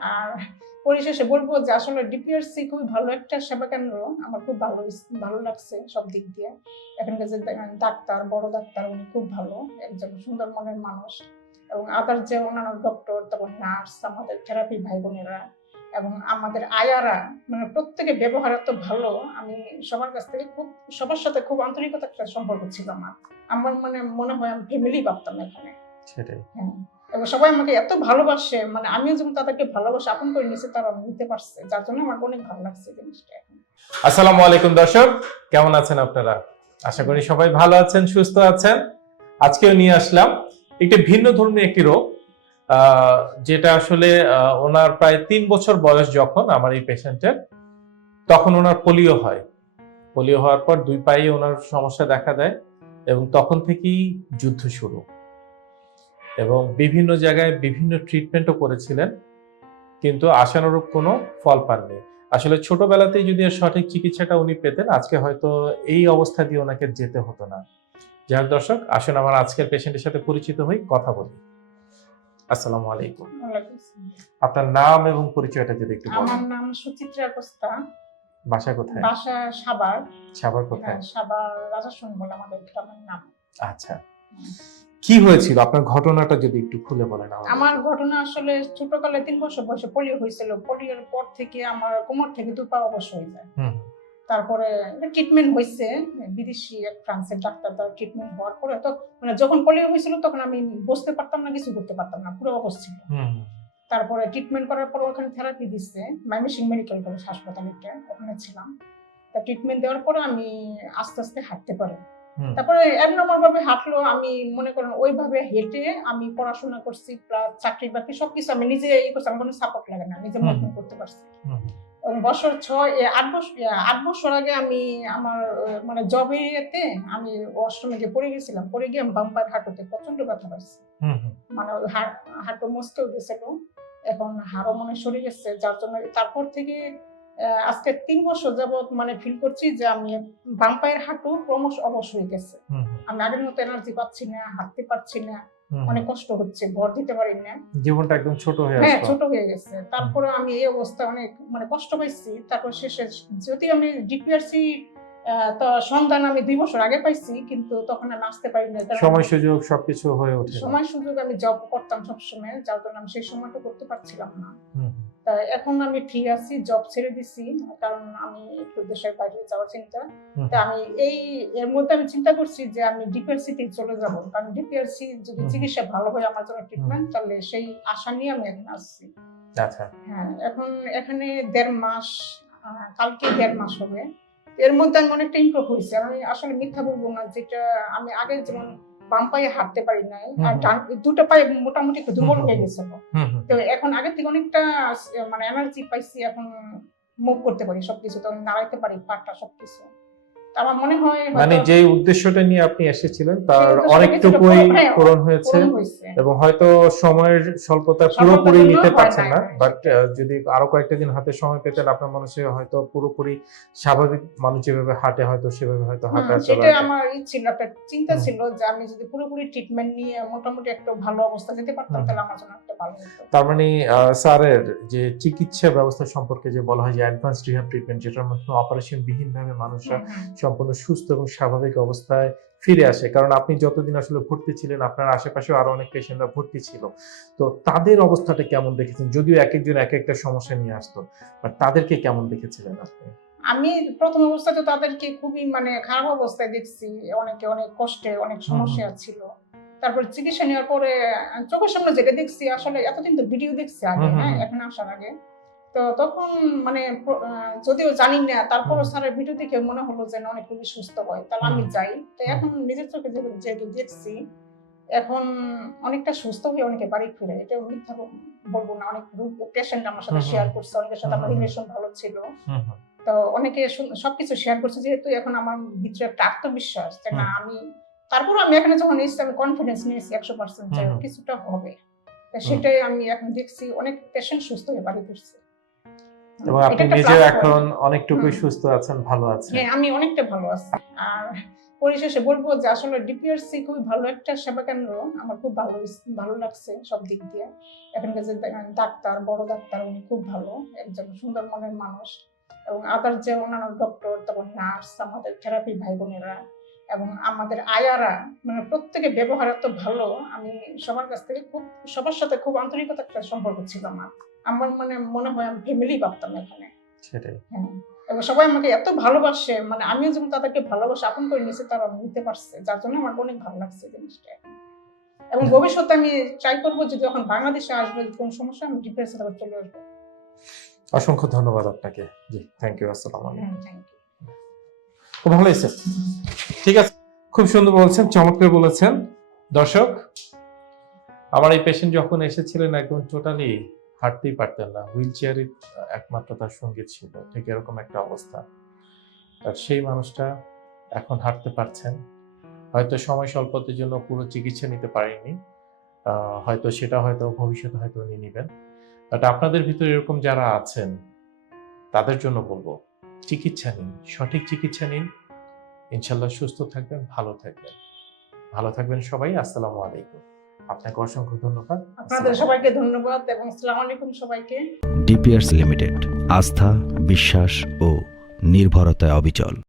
আর পরিশেষে বলব যে আসলে ডিপিআরসি খুবই ভালো একটা সেবা কেন্দ্র আমার খুব ভালো ভালো লাগছে সব দিক দিয়ে। এখানকার যে ডাক্তার বড় ডাক্তার উনি খুব ভালো একজন সুন্দর মনের মানুষ। এবং আদার যে অন্যান্য ডক্টর তারপর নার্স আমাদের থেরাপি ভাই বোনেরা এবং আমাদের আয়ারা মানে প্রত্যেকে ব্যবহার এত ভালো আমি সবার কাছ থেকে খুব সবার সাথে খুব আন্তরিকতা একটা সম্পর্ক ছিল আমার। আমার মানে মনে হয় আমি ফ্যামিলি ভাবতাম এখানে। সেটাই। হ্যাঁ। এবং সবাই আমাকে এত ভালোবাসে মানে আমিও যেমন তাদেরকে ভালোবাসে, আপন করে নিয়েছি, তারা নিতে পারছে। যার জন্য আমার অনেক ভালো লাগছে জিনিসটা। এখন আসসালামু আলাইকুম দর্শক, কেমন আছেন আপনারা? আশা করি সবাই ভালো আছেন, সুস্থ আছেন। আজকেও নিয়ে আসলাম একটি ভিন্ন ধর্মী একটি রোগ যেটা আসলে ওনার প্রায় তিন বছর বয়স যখন আমার এই পেশেন্টের, তখন ওনার পোলিও হয়। পোলিও হওয়ার পর দুই পায়ে ওনার সমস্যা দেখা দেয় এবং তখন থেকেই যুদ্ধ শুরু। এবং বিভিন্ন জায়গায় বিভিন্ন ট্রিটমেন্টও করেছিলেন কিন্তু আশানুরূপ কোনো ফল পাননি। আসলে ছোটবেলাতেই যদি সঠিক চিকিৎসাটা উনি পেতেন আজকে হয়তো এই অবস্থা দিয়ে ওনাকে যেতে হতো না। যার দর্শক আসুন আমার আজকের পেশেন্টের সাথে পরিচিত হই কথা বলি। আসসালামু আলাইকুম। আপনার নাম এবং পরিচয়টা যদি একটু বলেন। আমার নাম সুচিত্রা কোস্তা। বাসা কোথায়? বাসা সাবার সাভার কোথায়? হ্যাঁ, সাবার রাজাসন বলে আমাদের গ্রামের নাম। আচ্ছা। কি হয়েছিল? আপনার ঘটনাটা যদি একটু খুলে বলেন। আমার ঘটনা আসলে ছোটকালে তিন বছর বয়সে পোলিও হয়েছিল। পোলিওর পর থেকে আমার কোমর থেকে দু পা অবশ হয়ে যায়। তারপরে ট্রিটমেন্ট হয়েছে। বিদেশি এক ফ্রান্সের ডাক্তার দ্বারা ট্রিটমেন্ট হওয়ার পরে তো মানে যখন পোলিও হয়েছিল তখন আমি বসতে পারতাম না কিছু করতে পারতাম না। পুরো অবস্থ। ছিল তারপরে ট্রিটমেন্ট করার পর ওখানে থেরাপি দিচ্ছে মাইমেসিং মেডিকেল কলেজ হাসপাতালে একটা ওখানে ছিলাম। তা ট্রিটমেন্ট দেওয়ার পরে আমি আস্তে আস্তে হাঁটতে পারি। তারপরে একনম্বর ভাবে হাঁটলো আমি মনে করেন ওইভাবে হেঁটে আমি পড়াশোনা করছি প্লাস চাকরি বাকরি সবকিছু আমি নিজে ই করছি আমার কোনো সাপোর্ট লাগে না নিজে হুম। করতে পারছি। বছর ছয় আট বছর আট বছর আগে আমি আমার মানে জব এরিয়াতে আমি অষ্টমে গিয়ে পড়ে গেছিলাম পড়ে গিয়ে আমি বাম্পার হাঁটুতে প্রচণ্ড ব্যথা পাইছি। মানে ওই হাঁটু মস্কেও গেছিল এখন হাড়ও মনে সরে গেছে যার জন্য তারপর থেকে আজকে তিন বছর যাবত মানে ফিল করছি যে আমি বাম পায়ের হাঁটু ক্রমশ অবশ হয়ে গেছে। আমি আগের মতো এনার্জি পাচ্ছি না হাঁটতে পারছি না অনেক কষ্ট হচ্ছে ভর দিতে পারি না। জীবনটা একদম ছোট হয়ে হ্যাঁ ছোট হয়ে গেছে। তারপরে আমি এই অবস্থা অনেক মানে কষ্ট পাইছি। তারপর শেষে যদি আমি ডিপিআরসি তো সন্ধান আমি দুই বছর আগে পাইছি কিন্তু তখন আমি আসতে পারি না সময় সুযোগ সবকিছু হয়ে ওঠে। সময় সুযোগ আমি জব করতাম সবসময় যার জন্য আমি সেই সময়টা করতে পারছিলাম না। এখন আমি ফ্রি আছি জব ছেড়ে দিছি কারণ আমি একটু দেশের বাইরে যাওয়ার চিন্তা। তা আমি এই এর মধ্যে আমি চিন্তা করছি যে আমি ডিপিআরসি তে চলে যাব কারণ ডিপিআরসি যদি চিকিৎসা ভালো হয় আমার জন্য ট্রিটমেন্ট তাহলে সেই আশা নিয়ে আমি এখানে আসছি। আচ্ছা। হ্যাঁ এখন এখানে দেড় মাস কালকে দেড় মাস হবে। এর মধ্যে আমি অনেকটা ইমপ্রুভ হয়েছে আমি আসলে মিথ্যা বলব না যেটা আমি আগে যেমন বাম পায়ে হাঁটতে পারি না আর দুটো পায়ে মোটামুটি একটু দুর্বল হয়ে গেছে গেছিল তো এখন আগের থেকে অনেকটা মানে এনার্জি পাইছি এখন মুভ করতে পারি সবকিছু তো আমি নাড়াইতে পারি পাটা সবকিছু। আমার মনে হয় মানে যে উদ্দেশ্যটা নিয়ে আপনি এসেছিলেন তার অনেকটুকুই পূরণ- হ্যাঁ, হয়েছে এবং হয়তো সময়ের স্বল্পতা পুরোপুরি নিতে পারছেন না, বাট যদি আরও কয়েকটা দিন হাতে সময় পেতেন আপনার মনে হচ্ছে হয়তো পুরোপুরি স্বাভাবিক মানুষ যেভাবে হাঁটে হয়তো সেভাবে হয়তো হাঁটা সেটা আমার ছিল একটা চিন্তা ছিল যে আমি যদি পুরোপুরি ট্রিটমেন্ট নিয়ে মোটামুটি একটা ভালো অবস্থা যেতে পারতাম তাহলে আমার জন্য একটা ভালো তার মানে স্যারের যে চিকিৎসা ব্যবস্থা সম্পর্কে যে বলা হয় যে অ্যাডভান্স রিহাব ট্রিটমেন্ট যেটার মাধ্যমে অপারেশন বিহীন ভাবে মানুষরা। সম্পূর্ণ সুস্থ এবং স্বাভাবিক অবস্থায় ফিরে আসে। কারণ আপনি যতদিন আসলে ভর্তি ছিলেন আপনার আশেপাশেও আরও অনেক পেশেন্টরা ভর্তি ছিল। তো তাদের অবস্থাটা কেমন দেখেছেন? যদিও এক একজন এক একটা সমস্যা নিয়ে আসতো বাট তাদেরকে কেমন দেখেছিলেন আপনি? আমি প্রথম অবস্থাতে তাদেরকে খুবই মানে খারাপ অবস্থায় দেখছি। অনেকে অনেক কষ্টে অনেক সমস্যা ছিল। তারপর চিকিৎসা নেওয়ার পরে চোখের সামনে যেটা দেখছি আসলে এতদিন তো ভিডিও দেখছি আগে হ্যাঁ। এখানে আসার আগে। তো তখন মানে যদিও জানি না তারপরও হুম। স্যারের ভিডিও দেখে মনে হলো যে অনেক রোগী সুস্থ হয়। তাহলে আমি যাই। তো এখন নিজের চোখে যেহেতু দেখছি এখন অনেকটা সুস্থ হয়ে অনেকে বাড়ি ফিরে। এটা মিথ্যা বলব না অনেক পেশেন্ট আমার সাথে। শেয়ার করছে অনেকের সাথে আমার। রিলেশন ভালো ছিল। তো অনেকে সবকিছু শেয়ার করছে যেহেতু এখন আমার ভিতরে একটা আত্মবিশ্বাস যে না আমি তারপর আমি এখানে যখন এসেছি আমি কনফিডেন্স নিয়েছি একশো পার্সেন্ট যে। কিছুটা হবে। সেটাই আমি এখন দেখছি অনেক পেশেন্ট সুস্থ হয়ে বাড়ি ফিরছে। এবং আপনি নিজেও এখন অনেকটুকুই সুস্থ আছেন ভালো আছেন। হ্যাঁ আমি অনেকটা ভালো আছি। আর পরিশেষে বলব যে আসলে ডিপিআরসি খুবই ভালো একটা সেবা কেন্দ্র আমার খুব ভালো ভালো লাগছে সব দিক দিয়ে। এখানকার যে ডাক্তার বড় ডাক্তার উনি খুব ভালো একজন সুন্দর মনের মানুষ। এবং আদার যে অন্যান্য ডক্টর তখন নার্স আমাদের থেরাপি ভাই বোনেরা এবং আমাদের আয়ারা মানে প্রত্যেকে ব্যবহার এত ভালো আমি সবার কাছ থেকে খুব সবার সাথে খুব আন্তরিকতা একটা সম্পর্ক ছিল আমার। আমার মানে মনে হয় আমি ফ্যামিলি ভাবতাম এখানে। সেটাই। হ্যাঁ এবং সবাই আমাকে এত ভালোবাসে মানে আমিও যেমন তাদেরকে ভালোবাসে আপন করে নিয়েছি তারা নিতে পারছে যার জন্য আমার অনেক ভালো লাগছে জিনিসটা। এবং ভবিষ্যতে আমি ট্রাই করব যদি যখন বাংলাদেশে আসবে কোন সমস্যা আমি ডিপ্রেসে আবার চলে আসব। অসংখ্য ধন্যবাদ আপনাকে। জি থ্যাংক ইউ আসসালামু আলাইকুম। হ্যাঁ থ্যাংক ইউ খুব ভালো হয়েছে? ঠিক আছে, খুব সুন্দর বলেছেন, চমৎকার বলেছেন। দর্শক, আমার এই পেশেন্ট যখন এসেছিলেন একদম টোটালি হাঁটতেই পারতেন না হুইল চেয়ারই একমাত্র তার সঙ্গী ছিল, ঠিক এরকম একটা অবস্থা। আর সেই মানুষটা এখন হাঁটতে পারছেন। হয়তো সময় স্বল্পতার জন্য পুরো চিকিৎসা নিতে পারেনি হয়তো সেটা হয়তো ভবিষ্যতে হয়তো উনি নেবেন। বাট আপনাদের ভিতরে এরকম যারা আছেন, তাদের জন্য বলব, চিকিৎসা নিন, সঠিক চিকিৎসা নিন। ইনশাল্লাহ সুস্থ থাকবেন ভালো থাকবেন। ভালো থাকবেন সবাই আসসালামু আলাইকুম। আপনাকে অসংখ্য ধন্যবাদ। আপনাদের সবাইকে ধন্যবাদ এবং আসসালামু আলাইকুম সবাইকে। ডিপিআরস লিমিটেড আস্থা বিশ্বাস ও নির্ভরতায় অবিচল।